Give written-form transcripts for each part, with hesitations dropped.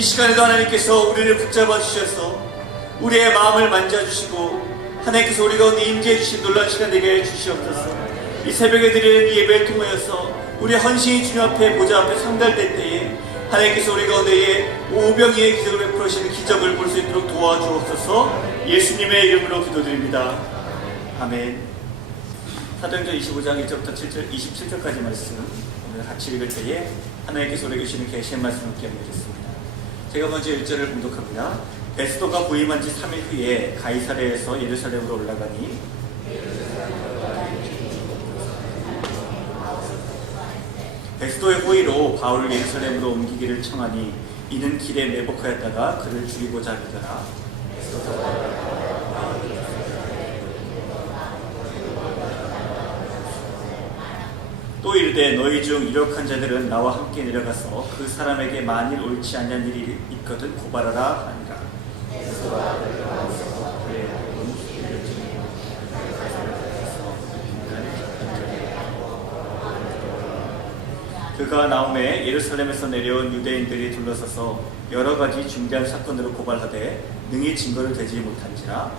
이 시간에도 하나님께서 우리를 붙잡아 주셔서 우리의 마음을 만져주시고 하나님께서 우리 가운데 임재해 주신 놀라운 시간 되게 해주시옵소서. 이 새벽에 드리는 이 예배를 통하여서 우리 헌신이 주님 앞에 보좌 앞에 상달될 때에 하나님께서 우리 가운데에 오병이의 기적을 베풀으시는 기적을 볼 수 있도록 도와주옵소서. 예수님의 이름으로 기도드립니다. 아멘. 사도행전 25장 1절부터 27절까지 말씀 오늘 같이 읽을 때에 하나님께서 우리에게 주시는 계시의 말씀을 기억하겠습니다. 제가 먼저 1절을 봉독합니다. 베스도가 부임한 지 3일 후에 가이사랴에서 예루살렘으로 올라가니 베스도의 호의로 바울을 예루살렘으로 옮기기를 청하니 이는 길에 매복하였다가 그를 죽이고자 하더라. 또 이르되 너희 중 유력한 자들은 나와 함께 내려가서 그 사람에게 만일 옳지 않은 일이 있거든 고발하라 하니라. 그가 나오매 예루살렘에서 내려온 유대인들이 둘러서서 여러 가지 중대한 사건으로 고발하되 능히 증거를 대지 못한지라.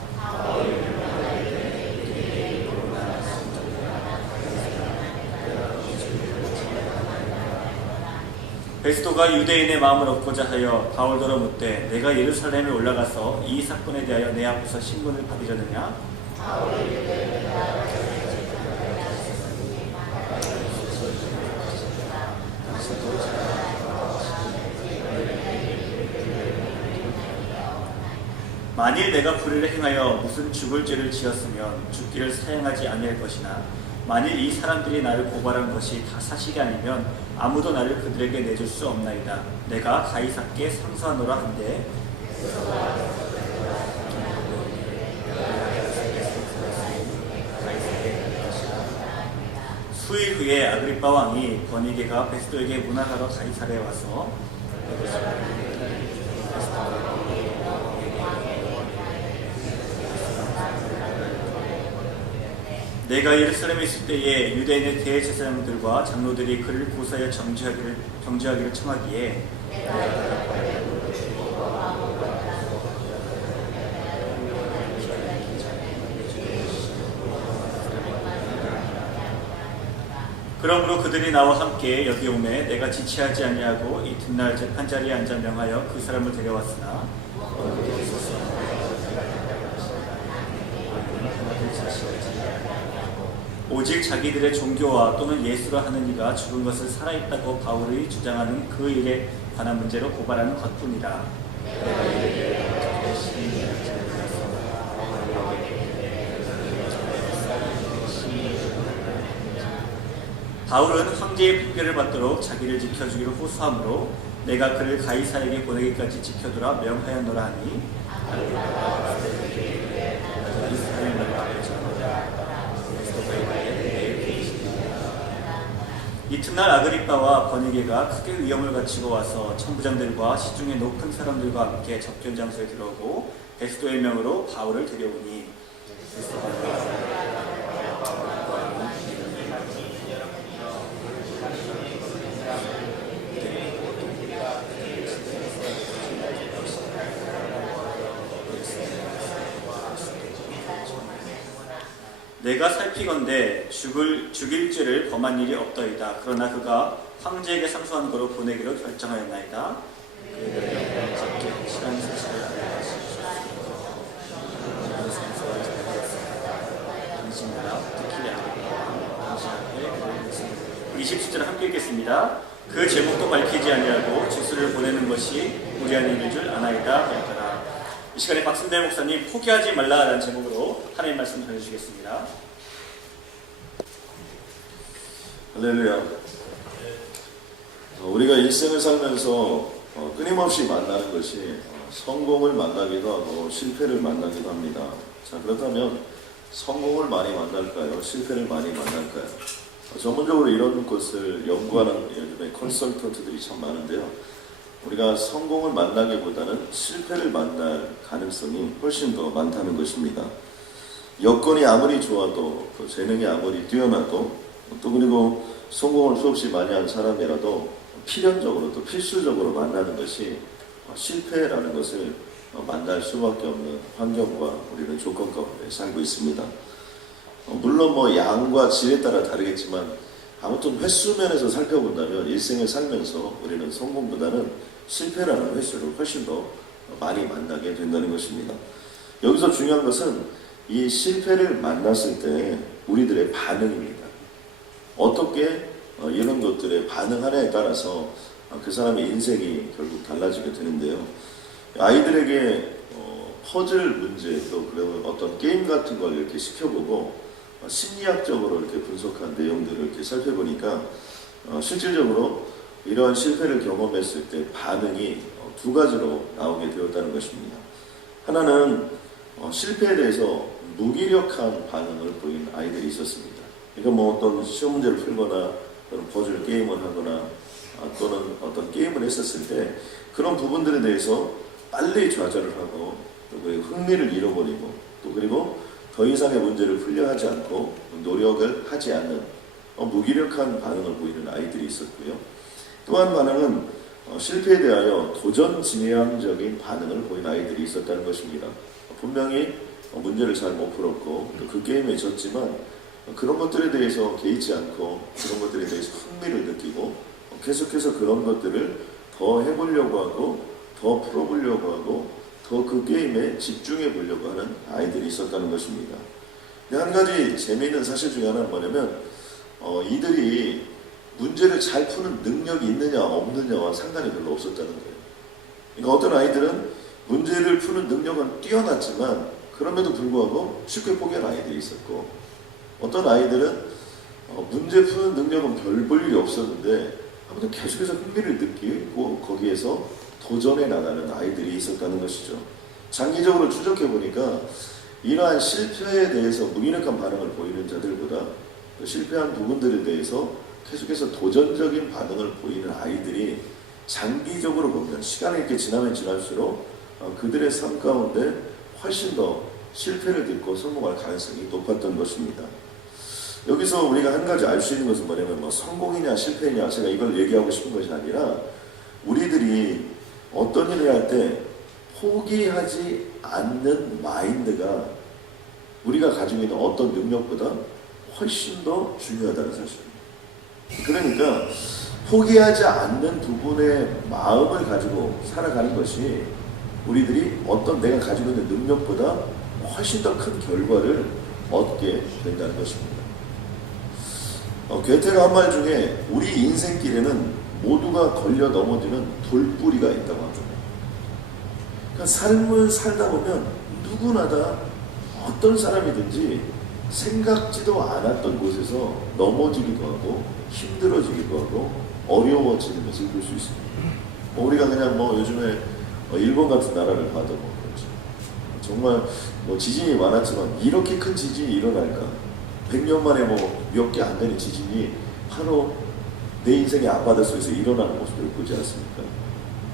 베스도가 유대인의 마음을 얻고자 하여 바울더러 묻되 내가 예루살렘에 올라가서 이 사건에 대하여 내 앞에서 신문을 받으려느냐? 만일 내가 불의를 행하여 무슨 죽을 죄를 지었으면 죽기를 사양하지 아니할 것이나 만일 이 사람들이 나를 고발한 것이 다 사실이 아니면 아무도 나를 그들에게 내줄 수 없나이다. 내가 가이사께 상소하노라 한데 수일 후에 아그리빠 왕이 버니게가 베스도에게 문안하러 가이사랴에 와서 내가 예루살렘에 있을 때에 유대인의 대제사장들과 장로들이 그를 고사하여 정죄하기를 청하기에 그러므로 그들이 나와 함께 여기 오매 내가 지체하지 아니하고 이튿날 재판자리에 앉아 명하여 그 사람을 데려왔으나 오직 자기들의 종교와 또는 예수라 하는 이가 죽은 것을 살아있다고 바울이 주장하는 그 일에 관한 문제로 고발하는 것뿐이라. 바울은 황제의 판결을 받도록 자기를 지켜주기로 호소하므로 내가 그를 가이사에게 보내기까지 지켜두라 명하였노라 하니 이튿날 아그리빠와 버니게가 크게 위험을 갖추고 와서 천부장들과 시중의 높은 사람들과 함께 접견 장소에 들어오고 베스도의 명으로 바울을 데려오니 내가 살피건대 죽일 죄를 범한 일이 없더이다. 그러나 그가 황제에게 상소한 거로 보내기로 결정하였나이다. 우리 27절 함께 읽겠습니다. 그 제목도 밝히지 아니하고 주수를 보내는 것이 무리한 일인 줄 아나이다 하였더라. 이 시간에 박순대 목사님 포기하지 말라라는 제목으로 하나님의 말씀 전해주시겠습니다. 할렐루야. 우리가 일생을 살면서 끊임없이 만나는 것이 성공을 만나기도 하고 실패를 만나기도 합니다. 자, 그렇다면 성공을 많이 만날까요? 실패를 많이 만날까요? 전문적으로 이런 것을 연구하는 요즘에 컨설턴트들이 참 많은데요. 우리가 성공을 만나기보다는 실패를 만날 가능성이 훨씬 더 많다는 것입니다. 여건이 아무리 좋아도 또 재능이 아무리 뛰어나도 또 그리고 성공을 수없이 많이 한 사람이라도 필연적으로 또 필수적으로 만나는 것이 실패라는 것을 만날 수밖에 없는 환경과 우리는 조건 가운데 살고 있습니다. 물론 뭐 양과 질에 따라 다르겠지만 아무튼 횟수면에서 살펴본다면 일생을 살면서 우리는 성공보다는 실패라는 횟수를 훨씬 더 많이 만나게 된다는 것입니다. 여기서 중요한 것은 이 실패를 만났을 때 우리들의 반응입니다. 어떻게 이런 것들에 반응하냐에 따라서 그 사람의 인생이 결국 달라지게 되는데요. 아이들에게 퍼즐 문제 또 그리고 어떤 게임 같은 걸 이렇게 시켜보고 심리학적으로 이렇게 분석한 내용들을 이렇게 살펴보니까 실질적으로 이러한 실패를 경험했을 때 반응이 두 가지로 나오게 되었다는 것입니다. 하나는 실패에 대해서 무기력한 반응을 보인 아이들이 있었습니다. 그러니까 뭐 어떤 시험 문제를 풀거나 또는 퍼즐 게임을 하거나 또는 어떤 게임을 했었을 때 그런 부분들에 대해서 빨리 좌절을 하고 또 그리고 흥미를 잃어버리고 또 그리고 더 이상의 문제를 풀려 하지 않고 노력을 하지 않는 무기력한 반응을 보이는 아이들이 있었고요. 또 한 반응은 실패에 대하여 도전지향적인 반응을 보인 아이들이 있었다는 것입니다. 분명히 문제를 잘 못 풀었고 또 그 게임에 졌지만 그런 것들에 대해서 개의치 않고 그런 것들에 대해서 흥미를 느끼고 계속해서 그런 것들을 더 해보려고 하고 더 풀어보려고 하고 더 그 게임에 집중해 보려고 하는 아이들이 있었다는 것입니다. 근데 한 가지 재미있는 사실 중에 하나는 뭐냐면 이들이 문제를 잘 푸는 능력이 있느냐 없느냐와 상관이 별로 없었다는 거예요. 그러니까 어떤 아이들은 문제를 푸는 능력은 뛰어났지만 그럼에도 불구하고 쉽게 포기한 아이들이 있었고 어떤 아이들은 문제 푸는 능력은 별 볼 일이 없었는데 아무튼 계속해서 흥미를 느끼고 거기에서 도전해 나가는 아이들이 있었다는 것이죠. 장기적으로 추적해 보니까 이러한 실패에 대해서 무기력한 반응을 보이는 자들보다 실패한 부분들에 대해서 계속해서 도전적인 반응을 보이는 아이들이 장기적으로 보면 시간이 이렇게 지나면 지날수록 그들의 삶 가운데 훨씬 더 실패를 딛고 성공할 가능성이 높았던 것입니다. 여기서 우리가 한 가지 알 수 있는 것은 뭐냐면 성공이냐 실패냐 제가 이걸 얘기하고 싶은 것이 아니라 우리들이 어떤 일을 할 때 포기하지 않는 마인드가 우리가 가지고 있는 어떤 능력보다 훨씬 더 중요하다는 사실입니다. 그러니까 포기하지 않는 부분의 마음을 가지고 살아가는 것이 우리들이 어떤 내가 가지고 있는 능력보다 훨씬 더 큰 결과를 얻게 된다는 것입니다. 괴테가 한 말 중에 우리 인생길에는 모두가 걸려 넘어지는 돌뿌리가 있다고 합니다. 그러니까 삶을 살다 보면 누구나 다 어떤 사람이든지 생각지도 않았던 곳에서 넘어지기도 하고 힘들어지기도 하고 어려워지는 것을 볼 수 있습니다. 우리가 그냥 요즘에 일본 같은 나라를 봐도 그렇죠. 정말 지진이 많았지만 이렇게 큰 지진이 일어날까? 100년 만에 몇 개 안 되는 지진이 바로 내 인생의 앞바다 속에서 일어나는 모습을 보지 않습니까?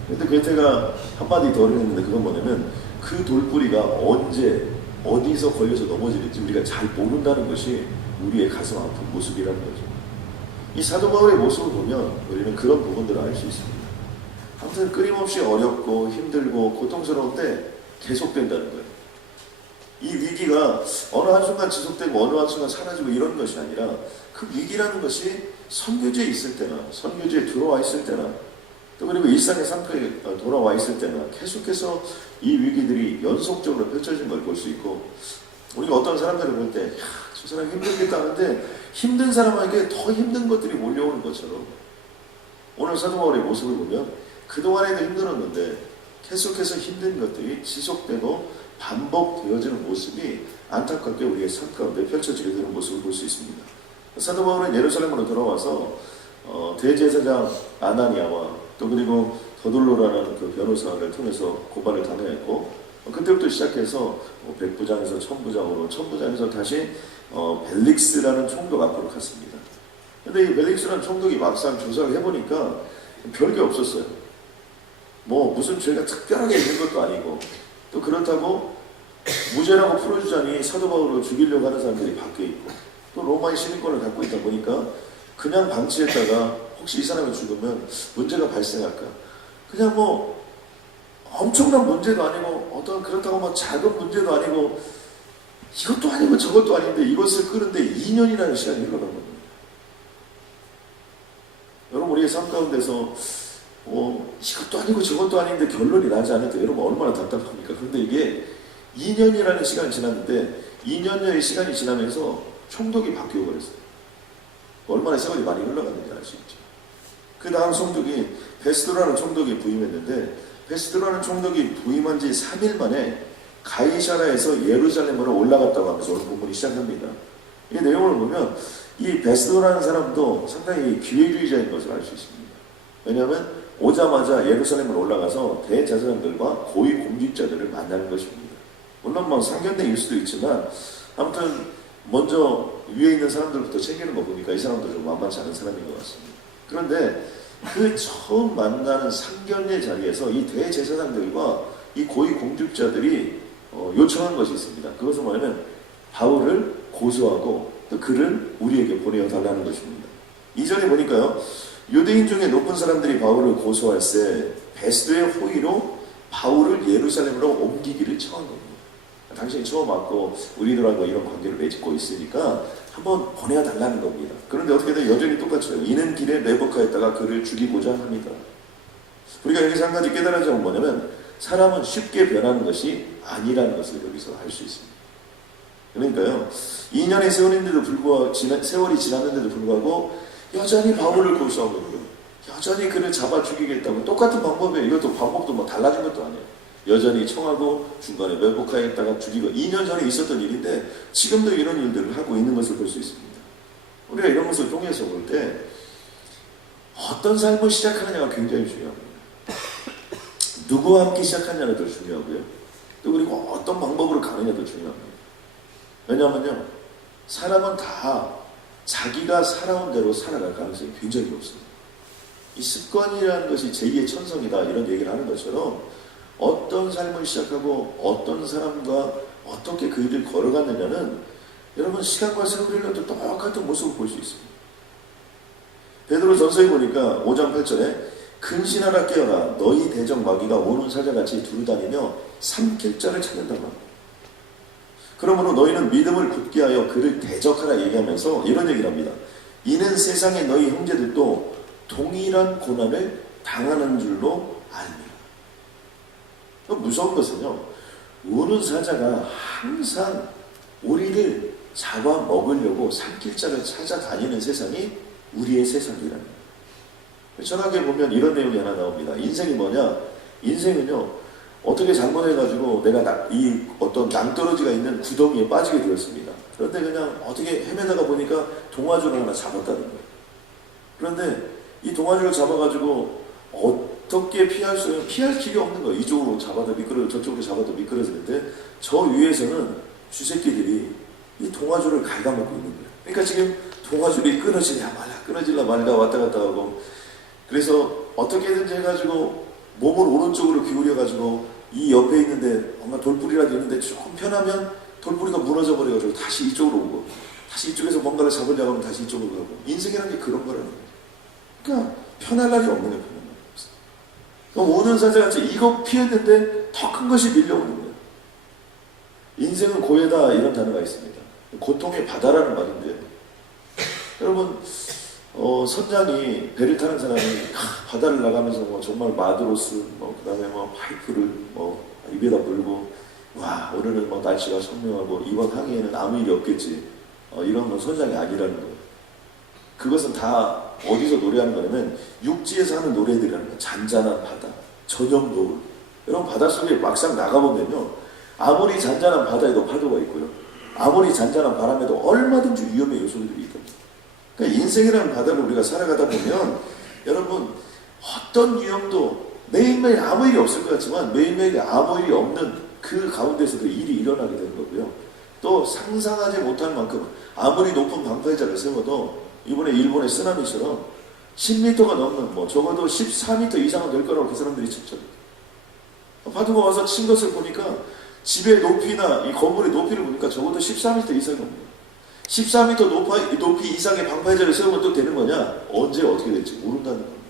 그런데 괴테가 한마디 더 했는데 그건 뭐냐면 그 돌뿌리가 언제 어디서 걸려서 넘어지는지 우리가 잘 모른다는 것이 우리의 가슴 아픈 모습이라는 거죠. 이 사도 바울의 모습을 보면 우리는 그런 부분들을 알 수 있습니다. 아무튼 끊임없이 어렵고 힘들고 고통스러운데 계속된다는 거예요. 이 위기가 어느 한순간 지속되고 어느 한순간 사라지고 이런 것이 아니라 그 위기라는 것이 선교지에 있을 때나 선교지에 들어와 있을 때나 또 그리고 일상의 상태에 돌아와 있을 때나 계속해서 이 위기들이 연속적으로 펼쳐진 걸 볼 수 있고 우리가 어떤 사람들을 볼 때 저 사람 힘들겠다 하는데 힘든 사람에게 더 힘든 것들이 몰려오는 것처럼 오늘 사도 바울의 모습을 보면 그동안에도 힘들었는데 계속해서 힘든 것들이 지속되고 반복되어지는 모습이 안타깝게 우리의 삶 가운데 펼쳐지게 되는 모습을 볼 수 있습니다. 사도 바울은 예루살렘으로 돌아와서 대제사장 아나니아와 또 그리고 더돌로라는 그 변호사를 통해서 고발을 당했고 그때부터 시작해서 백부장에서 천부장으로 천부장에서 다시 벨릭스라는 총독 앞으로 갔습니다. 그런데 이 벨릭스라는 총독이 막상 조사를 해보니까 별게 없었어요. 무슨 죄가 특별하게 있는 것도 아니고 또 그렇다고 무죄라고 풀어주자니 사도 바울을 죽이려고 하는 사람들이 밖에 있고 또 로마의 시민권을 갖고 있다 보니까 그냥 방치했다가 혹시 이 사람이 죽으면 문제가 발생할까 그냥 엄청난 문제도 아니고 어떤 그렇다고 뭐 작은 문제도 아니고 이것도 아니고 저것도 아닌데 이것을 끄는데 2년이라는 시간이 흘러간 겁니다. 여러분 우리의 삶 가운데서 이것도 아니고 저것도 아닌데 결론이 나지 않을 때 여러분 얼마나 답답합니까? 그런데 이게 2년이라는 시간이 지났는데 2년여의 시간이 지나면서 총독이 바뀌어 버렸어요. 얼마나 세월이 많이 흘러갔는지 알 수 있죠. 그 다음 총독이 베스도라는 총독이 부임했는데 베스도라는 총독이 부임한 지 3일 만에 가이사라에서 예루살렘으로 올라갔다고 하면서 오늘 본문이 시작합니다. 이 내용을 보면 이 베스도라는 사람도 상당히 기회주의자인 것을 알 수 있습니다. 왜냐하면 오자마자 예루살렘으로 올라가서 대제사장들과 고위 공직자들을 만나는 것입니다. 물론 뭐 상견례일 수도 있지만 아무튼 먼저 위에 있는 사람들부터 챙기는 거 보니까 이 사람도 좀 만만치 않은 사람인 것 같습니다. 그런데 그 처음 만나는 상견례 자리에서 이 대제사장들과 이 고위 공직자들이 요청한 것이 있습니다. 그것은 뭐냐면 바울을 고소하고 또 그를 우리에게 보내어 달라는 것입니다. 이전에 보니까요, 유대인 중에 높은 사람들이 바울을 고소할세 베스도의 호의로 바울을 예루살렘으로 옮기기를 청한 겁니다. 당신이 처음 왔고 우리들하고 이런 관계를 맺고 있으니까 한번 보내어 달라는 겁니다. 그런데 어떻게 돼? 여전히 똑같죠. 이는 길에 레보카에다가 그를 죽이고자 합니다. 우리가 여기서 한 가지 깨달은 점은 뭐냐면 사람은 쉽게 변하는 것이 아니라는 것을 여기서 알 수 있습니다. 그러니까요, 2년의 세월이 지났는데도 불구하고 여전히 바울을 고소하고 있고요. 여전히 그를 잡아 죽이겠다고 똑같은 방법이에요. 이것도 방법도 뭐 달라진 것도 아니에요. 여전히 청하고 중간에 메보카에다가 죽이고 2년 전에 있었던 일인데 지금도 이런 일들을 하고 있는 것을 볼 수 있습니다. 우리가 이런 것을 통해서 볼 때 어떤 삶을 시작하느냐가 굉장히 중요합니다. 누구와 함께 시작하느냐도 중요하고요. 또 그리고 어떤 방법으로 가느냐도 중요합니다. 왜냐하면요, 사람은 다 자기가 살아온 대로 살아갈 가능성이 굉장히 높습니다. 이 습관이라는 것이 제2의 천성이다 이런 얘기를 하는 것처럼 어떤 삶을 시작하고 어떤 사람과 어떻게 그 일을 걸어갔느냐는 여러분 시간과 세월이 흘러도 똑같은 모습을 볼 수 있습니다. 베드로 전서에 보니까 5장 8절에 근신하라 깨어라 너희 대적 마귀가 오는 사자같이 두루다니며 삼킬 자를 찾는다고 합니다. 그러므로 너희는 믿음을 굳게 하여 그를 대적하라 얘기하면서 이런 얘기를 합니다. 이는 세상의 너희 형제들도 동일한 고난을 당하는 줄로 알미라. 무서운 것은요, 우는 사자가 항상 우리를 잡아먹으려고 삼킬 자를 찾아다니는 세상이 우리의 세상이라는 거예요. 철학에 보면 이런 내용이 하나 나옵니다. 인생이 뭐냐? 인생은요, 어떻게 잘못해가지고 내가 이 어떤 낭떠러지가 있는 구덩이에 빠지게 되었습니다. 그런데 그냥 어떻게 헤매다가 보니까 동아줄을 하나 잡았다는 거예요. 그런데 이 동아줄을 잡아가지고 어떻게 피할 길이 없는 거예요. 이쪽으로 잡아도 미끄러져, 저쪽으로 잡아도 미끄러지는데 저 위에서는 쥐새끼들이 이 동아줄을 갉아먹고 있는 거예요. 그러니까 지금 동아줄이 끊어질라 말라 왔다 갔다 하고, 그래서 어떻게든지 해가지고 몸을 오른쪽으로 기울여가지고 이 옆에 있는데 뭔가 돌뿌리라도 있는데 조금 편하면 돌뿌리가 무너져 버려가지고 다시 이쪽으로 오고, 다시 이쪽에서 뭔가를 잡으려고 하면 다시 이쪽으로 가고. 인생이라는 게 그런 거라는 거예요. 그러니까 편할 날이 없는 거예요. 그럼 오는 사자같이 이거 피했는데 더 큰 것이 밀려오는 거예요. 인생은 고해다 이런 단어가 있습니다. 고통의 바다라는 말인데, 여러분 선장이 배를 타는 사람이 바다를 나가면서 뭐 정말 마드로스 그다음에 파이프를 입에다 물고, 와 오늘은 날씨가 선명하고 이번 항해에는 아무 일이 없겠지, 이런 건 선장이 아니라는 거예요. 그것은 다 어디서 노래하는 거냐면 육지에서 하는 노래들이라는 거예요. 잔잔한 바다, 저녁 노을. 여러분 바닷속에 막상 나가보면요, 아무리 잔잔한 바다에도 파도가 있고요, 아무리 잔잔한 바람에도 얼마든지 위험의 요소들이 있거든요. 그러니까 인생이라는 바다를 우리가 살아가다 보면 여러분 어떤 위험도 매일매일 아무 일이 없을 것 같지만 매일매일 아무 일이 없는 그 가운데서도 일이 일어나게 되는 거고요. 또 상상하지 못할 만큼 아무리 높은 방파제를 세워도 이번에 일본의 쓰나미처럼 10m가 넘는 적어도 14m 이상은 될 거라고 그 사람들이 쳤죠. 파도가 와서 친 것을 보니까 집의 높이나 이 건물의 높이를 보니까 적어도 14m 이상이 없는 거예요. 14m 높이 이상의 방파제를 세우면 또 되는 거냐? 언제 어떻게 될지 모른다는 겁니다.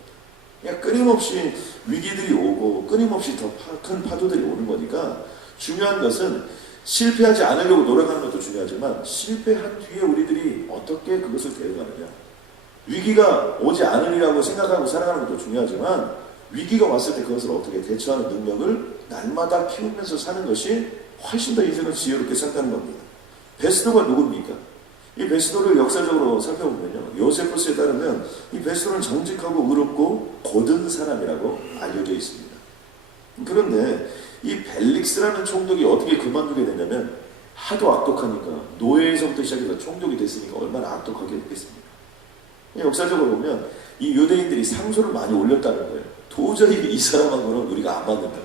그냥 끊임없이 위기들이 오고 끊임없이 더 큰 파도들이 오는 거니까 중요한 것은 실패하지 않으려고 노력하는 것도 중요하지만 실패한 뒤에 우리들이 어떻게 그것을 대응하느냐. 위기가 오지 않으리라고 생각하고 살아가는 것도 중요하지만 위기가 왔을 때 그것을 어떻게 대처하는 능력을 날마다 키우면서 사는 것이 훨씬 더 인생을 지혜롭게 산다는 겁니다. 베스도가 누굽니까? 이 베스도를 역사적으로 살펴보면요. 요세푸스에 따르면 이 베스도는 정직하고 의롭고 고든 사람이라고 알려져 있습니다. 그런데 이 벨릭스라는 총독이 어떻게 그만두게 되냐면 하도 악독하니까 노예에서부터 시작해서 총독이 됐으니까 얼마나 악독하게 됐겠습니까? 역사적으로 보면 이 유대인들이 상소를 많이 올렸다는 거예요. 도저히 이 사람하고는 우리가 안 맞는다.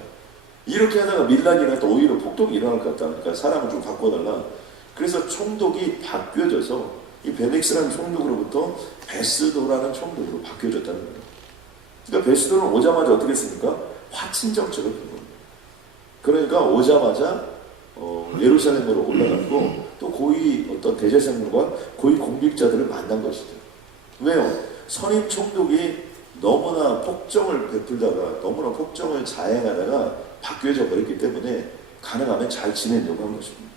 이렇게 하다가 밀란이나 또 오히려 폭동이 일어날 것 같다. 그러니까 사람을 좀 바꿔달라. 그래서 총독이 바뀌어져서 이 벨릭스라는 총독으로부터 베스도라는 총독으로 바뀌어졌다는 거예요. 그러니까 베스도는 오자마자 어떻게 했습니까? 화친정책을 준 겁니다. 그러니까 오자마자 예루살렘으로 올라갔고 또 고위 어떤 대제사장과 고위 공직자들을 만난 것이죠. 왜요? 선임 총독이 너무나 폭정을 베풀다가 너무나 폭정을 자행하다가 바뀌어져 버렸기 때문에 가능하면 잘 지내려고 한 것입니다.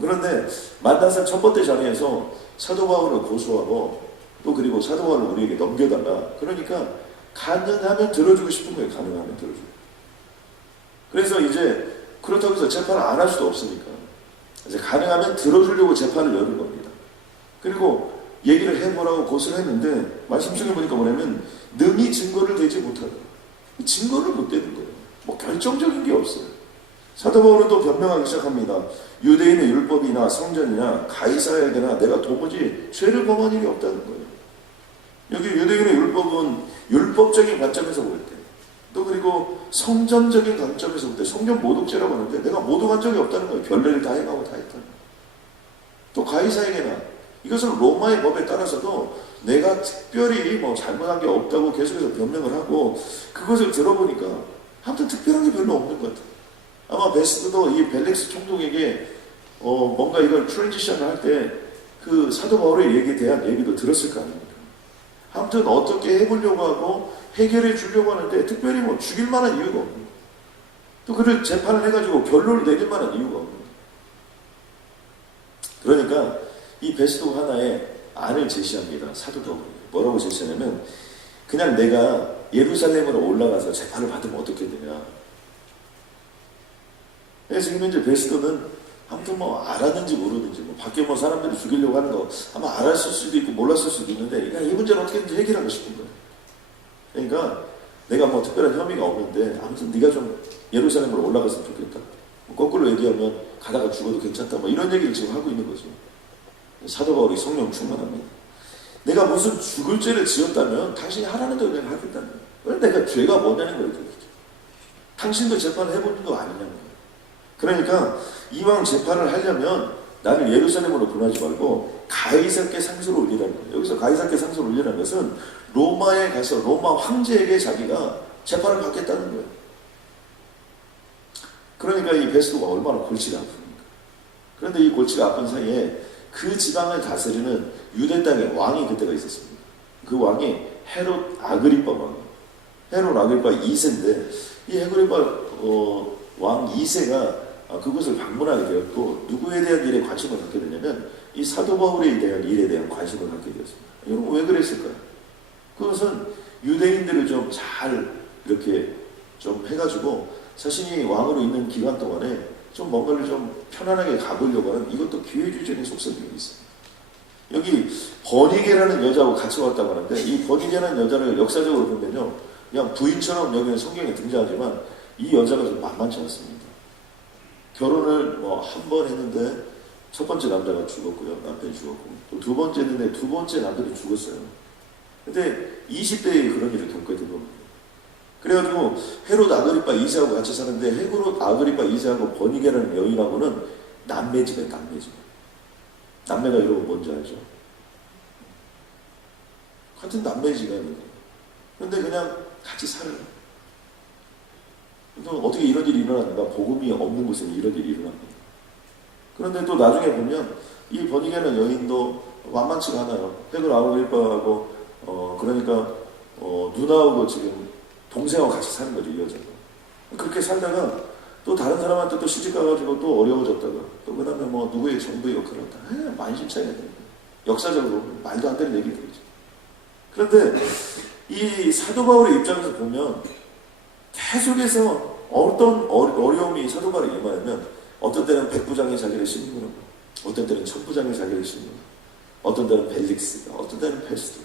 그런데 만나서 첫 번째 자리에서 사도 바울을 고소하고 또 그리고 사도 바울을 우리에게 넘겨달라. 그러니까 가능하면 들어주고 싶은 거예요. 가능하면 들어주고. 그래서 이제 그렇다고 해서 재판을 안 할 수도 없으니까 이제 가능하면 들어주려고 재판을 여는 겁니다. 그리고 얘기를 해보라고 고소를 했는데 말씀 중에 보니까 뭐냐면 능히 증거를 대지 못하다. 증거를 못 대는 거예요. 뭐 결정적인 게 없어요. 사도 바울은 또 변명하기 시작합니다. 유대인의 율법이나 성전이나 가이사에게나 내가 도무지 죄를 범한 일이 없다는 거예요. 여기 유대인의 율법은 율법적인 관점에서 볼 때, 또 그리고 성전적인 관점에서 볼 때 성전 모독죄라고 하는데 내가 모독한 적이 없다는 거예요. 별례를 다 행하고 다 했다는 거예요. 또 가이사에게나 이것은 로마의 법에 따라서도 내가 특별히 뭐 잘못한 게 없다고 계속해서 변명을 하고 그것을 들어보니까 아무튼 특별한 게 별로 없는 것 같아요. 아마 베스도도 이 벨릭스 총독에게 뭔가 이걸 트랜지션을 할 때 그 사도 바울의 얘기에 대한 얘기도 들었을 거 아닙니까? 아무튼 어떻게 해보려고 하고 해결해 주려고 하는데 특별히 뭐 죽일 만한 이유가 없는 또 그를 재판을 해가지고 결론을 내릴 만한 이유가 없는 그러니까 이 베스도가 하나의 안을 제시합니다. 사도 바울이 뭐라고 제시하냐면 그냥 내가 예루살렘으로 올라가서 재판을 받으면 어떻게 되냐. 지금 현재 베스도는 아무튼 뭐 알았는지 모르는지 뭐 밖에 뭐 사람들이 죽이려고 하는 거 아마 알았을 수도 있고 몰랐을 수도 있는데 그냥 이 문제를 어떻게든지 해결하고 싶은 거예요. 그러니까 내가 뭐 특별한 혐의가 없는데 아무튼 네가 좀 예루살렘으로 올라갔으면 좋겠다. 뭐 거꾸로 얘기하면 가다가 죽어도 괜찮다. 뭐 이런 얘기를 지금 하고 있는 거죠. 사도 바울이 성령 충만합니다. 내가 무슨 죽을 죄를 지었다면 당신이 하라는 대로 내가 하겠다는 거예요. 왜 내가 죄가 뭐냐는 거예요. 당신도 재판을 해보는 거 아니냐는 거예요. 그러니까 이왕 재판을 하려면 나를 예루살렘으로 보내지 말고 가이사께 상소를 올리라는 거예요. 여기서 가이사께 상소를 올리라는 것은 로마에 가서 로마 황제에게 자기가 재판을 받겠다는 거예요. 그러니까 이 베스도가 얼마나 골치가 아픕니까? 그런데 이 골치가 아픈 사이에 그 지방을 다스리는 유대 땅의 왕이 그때가 있었습니다. 그 왕이 헤롯 아그리파 왕. 헤롯 아그리파 2세인데 이 아그리파 왕 2세가 그것을 방문하게 되었고 누구에 대한 일에 관심을 갖게 되냐면 이 사도 바울에 대한 일에 대한 관심을 갖게 되었습니다. 이건 왜 그랬을까요? 그것은 유대인들을 좀 잘 이렇게 좀 해가지고 자신이 왕으로 있는 기간 동안에 좀 뭔가를 좀 편안하게 가보려고 하는 이것도 기회주의적인 속성이 있습니다. 여기 버니게라는 여자하고 같이 왔다고 하는데 이 버니게라는 여자를 역사적으로 보면요 그냥 부인처럼 여기는 성경에 등장하지만 이 여자가 좀 만만치 않습니다. 결혼을 뭐 한 번 했는데 첫 번째 남자가 죽었고요. 남편이 죽었고 또 두 번째 했는데 두 번째 남편이 죽었어요. 근데 20대에 그런 일을 겪게 된 겁니다. 그래가지고 헤롯 아그리파 2세하고 같이 사는데 헤롯 아그리파 2세하고 버니게라는 여인하고는 남매지가 남매지. 남매가 여러분 뭔지 알죠? 같은 남매지간이에요. 그런데 그냥 같이 살아요. 어떻게 이런 일이 일어났는가? 복음이 없는 곳에 이런 일이 일어납니다. 그런데 또 나중에 보면 이 버니게라는 여인도 만만치가 않아요. 헤롯 아그리파하고 그러니까 누나하고 지금 동생하고 같이 사는 거죠, 이 여자가. 그렇게 살다가 또 다른 사람한테 또 시집 가가지고 또 어려워졌다가 또 그다음에 뭐 누구의 정부 역할을 한다. 만신창이야. 역사적으로 말도 안 되는 얘기들이죠. 그런데 이 사도 바울의 입장에서 보면 계속해서 어떤 어려움이 사도 바울에게 임하냐면 어떤 때는 백부장이 자기를 신문하고 어떤 때는 천부장이 자기를 신문하고 어떤 때는 벨릭스가 어떤 때는 페스토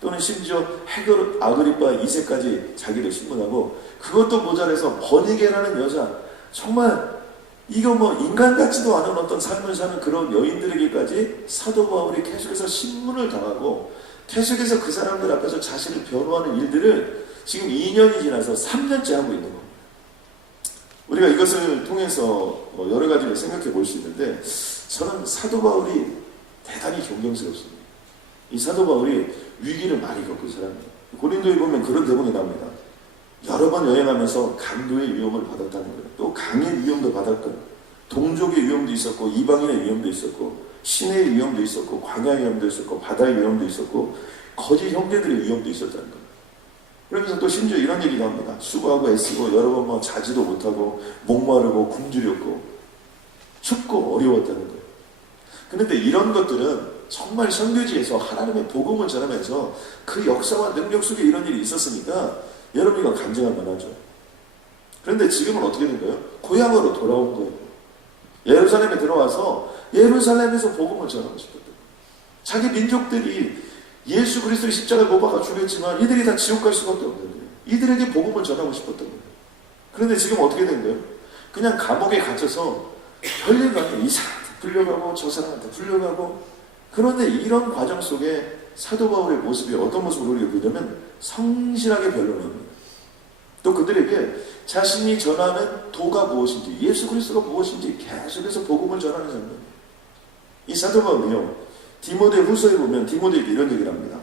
또는 심지어 헤롯 아그리파 2세까지 자기를 신문하고 그것도 모자라서 버니게라는 여자 정말 이거 뭐 인간 같지도 않은 어떤 삶을 사는 그런 여인들에게까지 사도 바울이 계속해서 신문을 당하고 계속해서 그 사람들 앞에서 자신을 변호하는 일들을 지금 2년이 지나서 3년째 하고 있는 겁니다. 우리가 이것을 통해서 여러 가지를 생각해 볼 수 있는데 저는 사도 바울이 대단히 존경스럽습니다. 이 사도 바울이 위기를 많이 겪은 사람이에요. 고린도에 보면 그런 대목이 나옵니다. 여러 번 여행하면서 강도의 위험을 받았다는 거예요. 또 강의 위험도 받았고 동족의 위험도 있었고 이방인의 위험도 있었고 신의 위험도 있었고 광야의 위험도 있었고 바다의 위험도 있었고 거짓 형제들의 위험도 있었다는 거예요. 그러면서 또 심지어 이런 얘기도 합니다. 수고하고 애쓰고 여러 번 뭐 자지도 못하고 목마르고 굶주렸고 춥고 어려웠다는 거예요. 그런데 이런 것들은 정말 선교지에서 하나님의 복음을 전하면서 그 역사와 능력 속에 이런 일이 있었으니까 여러분이 감정할 만하죠. 그런데 지금은 어떻게 된 거예요? 고향으로 돌아온 거예요. 예루살렘에 들어와서 예루살렘에서 복음을 전하고 싶었던 거예요. 자기 민족들이 예수 그리스도의 십자가를 못 박아 죽였지만 이들이 다 지옥 갈 수밖에 없는 거예요. 이들에게 복음을 전하고 싶었던 거예요. 그런데 지금 어떻게 된 거예요? 그냥 감옥에 갇혀서 별일도 아니에요. 이 사람한테 풀려가고 저 사람한테 풀려가고 그런데 이런 과정 속에 사도 바울의 모습이 어떤 모습을 우리가 보냐면 성실하게 변론합니다. 또 그들에게 자신이 전하는 도가 무엇인지 예수 그리스도가 무엇인지 계속해서 복음을 전하는 사람입니다. 이 사도 바울이요 디모데 후서에 보면 디모데에게 이런 얘기를 합니다.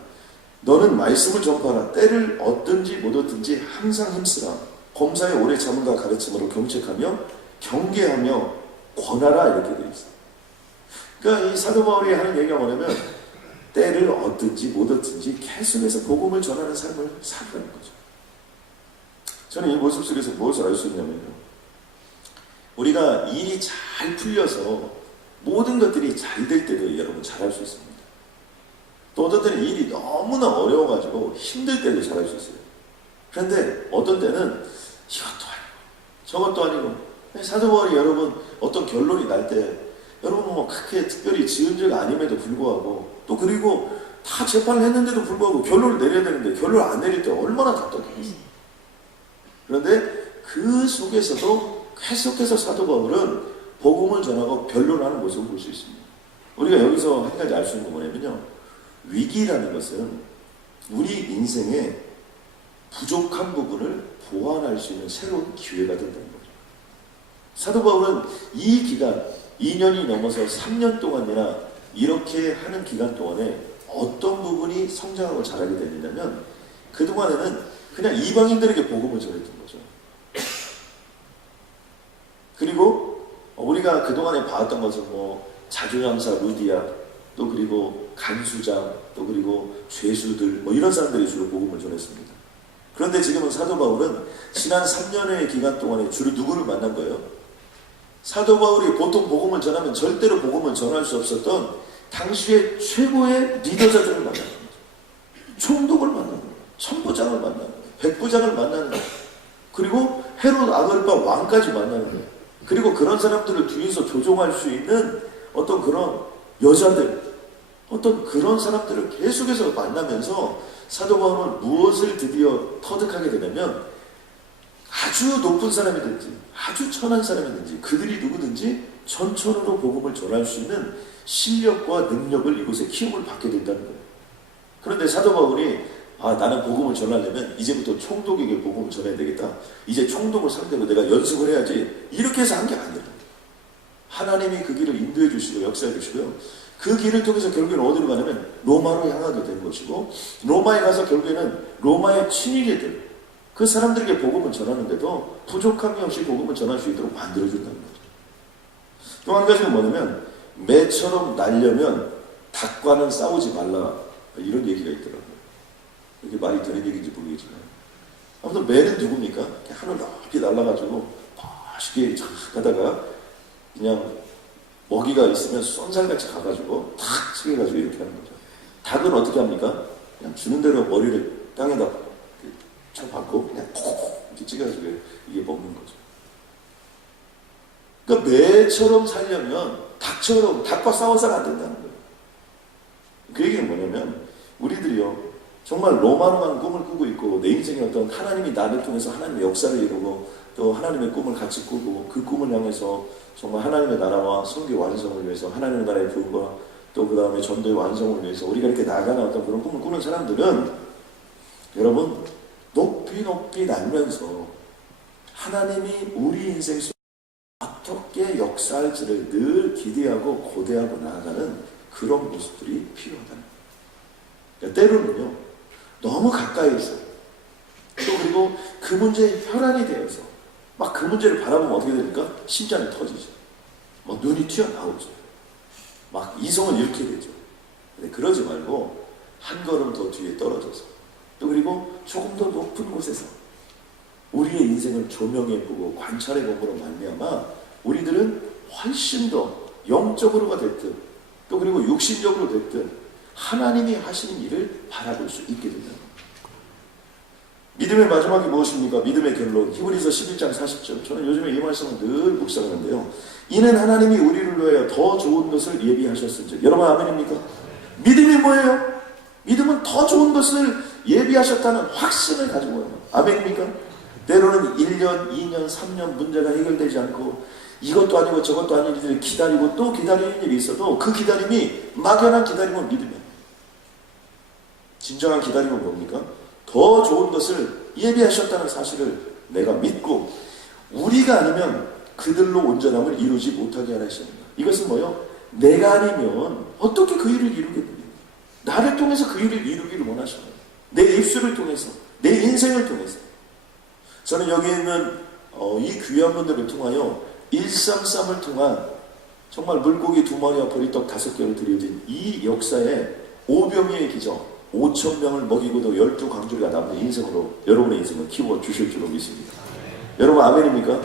너는 말씀을 전파하라. 때를 얻든지 못 얻든지 항상 힘쓰라. 범사에 오래 참음과 가르침으로 경책하며 경계하며 권하라 이렇게 되어 있어요. 그러니까 이 사도 바울이 하는 얘기가 뭐냐면 때를 얻든지 못 얻든지 계속해서 복음을 전하는 삶을 살라는 거죠. 저는 이 모습 속에서 무엇을 알 수 있냐면요. 우리가 일이 잘 풀려서 모든 것들이 잘 될 때도 여러분 잘할 수 있습니다. 또 어떤 때는 일이 너무나 어려워가지고 힘들 때도 잘할 수 있어요. 그런데 어떤 때는 이것도 아니고 저것도 아니고 사도 바울이 여러분 어떤 결론이 날 때 여러분 뭐 크게 특별히 지은 죄가 아님에도 불구하고 또 그리고 다 재판을 했는데도 불구하고 결론을 내려야 되는데 결론을 안 내릴 때 얼마나 답답했어요. 그런데 그 속에서도 계속해서 사도 바울은 복음을 전하고 변론하는 모습을 볼 수 있습니다. 우리가 여기서 한 가지 알 수 있는 건 뭐냐면요. 위기라는 것은 우리 인생의 부족한 부분을 보완할 수 있는 새로운 기회가 된다는 거죠. 사도 바울은 이 기간 2년이 넘어서 3년 동안이나 이렇게 하는 기간 동안에 어떤 부분이 성장하고 자라게 되느냐면 그동안에는 그냥 이방인들에게 복음을 전했던 거죠. 그리고 우리가 그동안에 봐왔던 것은 뭐 자주형사 루디아 또 그리고 간수장 또 그리고 죄수들 뭐 이런 사람들이 주로 복음을 전했습니다. 그런데 지금은 사도 바울은 지난 3년의 기간 동안에 주로 누구를 만난 거예요? 사도 바울이 보통 복음을 전하면 절대로 복음을 전할 수 없었던 당시의 최고의 리더자들을 만나는 거죠. 총독을 만나는 거예요. 천부장을 만나는 거예요. 백부장을 만나는 거예요. 그리고 헤롯 아그리파 왕까지 만나는 거예요. 그리고 그런 사람들을 뒤에서 조종할 수 있는 어떤 그런 여자들, 어떤 그런 사람들을 계속해서 만나면서 사도 바울은 무엇을 드디어 터득하게 되냐면 아주 높은 사람이든지 아주 천한 사람이든지 그들이 누구든지 전천후로 복음을 전할 수 있는 실력과 능력을 이곳에 키움을 받게 된다는 거예요. 그런데 사도 바울이 나는 복음을 전하려면 이제부터 총독에게 복음을 전해야 되겠다. 이제 총독을 상대로 내가 연습을 해야지. 이렇게 해서 한 게 아니라 하나님이 그 길을 인도해 주시고 역사해 주시고요. 그 길을 통해서 결국에는 어디로 가냐면 로마로 향하게 되는 것이고 로마에 가서 결국에는 로마의 친위계들 그 사람들에게 복음을 전하는데도 부족함이 없이 복음을 전할 수 있도록 만들어준다는 거죠. 또 한 가지는 뭐냐면 매처럼 날려면 닭과는 싸우지 말라 이런 얘기가 있더라고요. 이게 말이 되는 얘기인지 모르겠지만 아무튼 매는 누굽니까? 하늘 높이 날아가지고 멋있게 착 가다가 그냥 먹이가 있으면 쏜살같이 가가지고 탁 치게가지고 이렇게 하는 거죠. 닭은 어떻게 합니까? 그냥 주는 대로 머리를 땅에다 쳐박고 그냥 콕콕 이렇게 찍어가지고 이게 먹는 거죠. 그러니까 매처럼 살려면 닭과 싸워서는 안 된다는 거예요. 그 얘기는 뭐냐면 우리들이요 정말 로마로만 꿈을 꾸고 있고 내 인생에 어떤 하나님이 나를 통해서 하나님의 역사를 이루고 또 하나님의 꿈을 같이 꾸고 그 꿈을 향해서 정말 하나님의 나라와 선교 완성을 위해서 하나님의 나라의 부흥과 또 그 다음에 전도의 완성을 위해서 우리가 이렇게 나아가는 어떤 그런 꿈을 꾸는 사람들은 여러분 높이 높이 날면서 하나님이 우리 인생 속에 어떻게 역사할지를 늘 기대하고 고대하고 나아가는 그런 모습들이 필요하다는 거예요. 그러니까 때로는요 너무 가까이서 또 그리고 그 문제에 혈안이 되어서 막 그 문제를 바라보면 어떻게 됩니까? 심장이 터지죠. 막 눈이 튀어나오죠. 막 이성을 잃게 되죠. 근데 그러지 말고 한 걸음 더 뒤에 떨어져서 또 그리고 조금 더 높은 곳에서 우리의 인생을 조명해보고 관찰해봄으로 말미암아 우리들은 훨씬 더 영적으로가 됐든 또 그리고 육신적으로 됐든 하나님이 하시는 일을 바라볼 수 있게 된다. 믿음의 마지막이 무엇입니까? 믿음의 결론 히브리서 11장 40절. 저는 요즘에 이 말씀을 늘 묵상하는데요. 이는 하나님이 우리를 위하여 더 좋은 것을 예비하셨은즉. 여러분 아멘입니까? 믿음이 뭐예요? 믿음은 더 좋은 것을 예비하셨다는 확신을 가지고 와요. 아멘입니까? 때로는 1년, 2년, 3년 문제가 해결되지 않고 이것도 아니고 저것도 아닌 일을 기다리고 또 기다리는 일이 있어도 그 기다림이 막연한 기다림은 믿음이에요. 진정한 기다림은 뭡니까? 더 좋은 것을 예비하셨다는 사실을 내가 믿고 우리가 아니면 그들로 온전함을 이루지 못하게 하라 했습니다. 이것은 뭐요? 내가 아니면 어떻게 그 일을 이루겠느냐? 나를 통해서 그 일을 이루기를 원하시는 거예요. 내 입술을 통해서, 내 인생을 통해서. 저는 여기 있는 이 귀한 분들을 통하여 133을 통한 정말 물고기 2마리와 보리떡 5개를 드려진 이 역사의 오병이의 기적 5,000명을 먹이고도 12광주리가 남는 인생으로 여러분의 인생을 키워주실 줄로 믿습니다. 여러분 아멘입니까?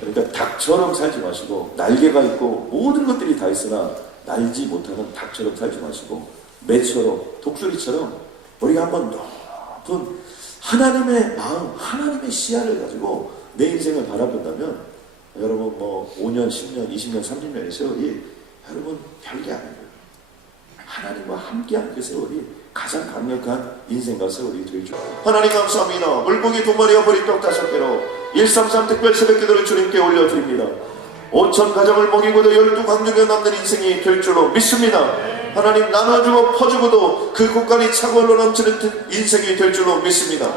그러니까 닭처럼 살지 마시고 날개가 있고 모든 것들이 다 있으나 날지 못하는 닭처럼 살지 마시고 매처럼 독수리처럼 우리가 한번 높은 하나님의 마음, 하나님의 시야를 가지고 내 인생을 바라본다면 여러분 뭐 5년, 10년, 20년, 30년의 세월이 여러분 별게 아니에요. 하나님과 함께하는 그 세월이 가장 강력한 인생과 세월이 되죠. 하나님 감사합니다. 물고기 2마리와 보리떡 5개로 133 특별 새벽기도를 주님께 올려드립니다. 5,000 가정을 먹이고도 12광주리가 남는 인생이 될 줄로 믿습니다. 하나님 나눠주고 퍼주고도 그 곳간이 차고로 넘치는 인생이 될 줄로 믿습니다.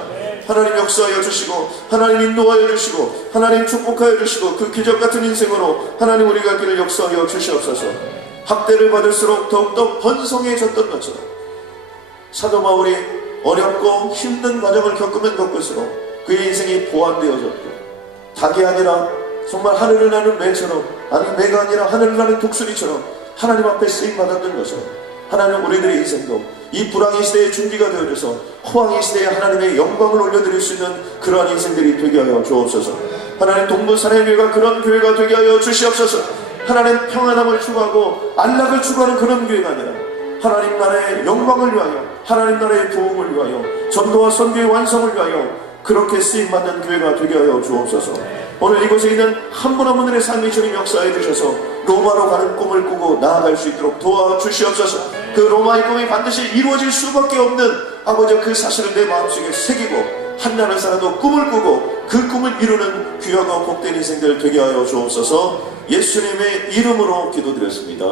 하나님 역사하여 주시고 하나님 인도하여 주시고 하나님 축복하여 주시고 그 기적같은 인생으로 하나님 우리가 길을 역사하여 주시옵소서. 학대를 받을수록 더욱더 번성해졌던 것처럼 사도 바울이 어렵고 힘든 과정을 겪으면 겪을수록 그의 인생이 보완되어졌고 닭이 아니라 정말 하늘을 나는 매처럼 아니 매가 아니라 하늘을 나는 독수리처럼 하나님 앞에 쓰임받았던 것처럼 하나님 우리들의 인생도 이 불황의 시대의 준비가 되어져서 호황의 시대에 하나님의 영광을 올려드릴 수 있는 그러한 인생들이 되게 하여 주옵소서. 하나님 동부산의 교회가 그런 교회가 되게 하여 주시옵소서. 하나님 평안함을 추구하고 안락을 추구하는 그런 교회가 아니라 하나님 나라의 영광을 위하여 하나님 나라의 부흥을 위하여 전도와 선교의 완성을 위하여 그렇게 쓰임받는 교회가 되게 하여 주옵소서. 오늘 이곳에 있는 한 분 한 분들의 삶이 주님 역사해 주셔서 로마로 가는 꿈을 꾸고 나아갈 수 있도록 도와주시옵소서. 그 로마의 꿈이 반드시 이루어질 수밖에 없는 아버지 그 사실을 내 마음속에 새기고 한나를 살아도 꿈을 꾸고 그 꿈을 이루는 귀하고 복된 인생들 되게 하여 주옵소서. 예수님의 이름으로 기도드렸습니다.